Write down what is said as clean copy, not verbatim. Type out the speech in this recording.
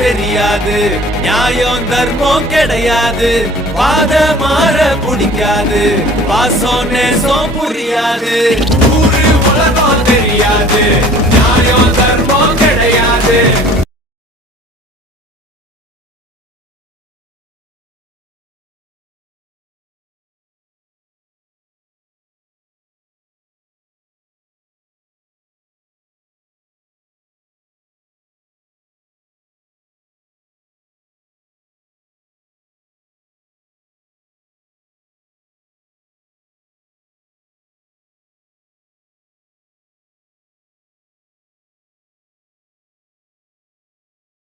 தெரியாது, நியாயம் தர்மம் கிடையாது, பாத மாற பிடிக்காது, பாசம் நேசம் புரியாது, ஊரு உலகம் தெரியாது.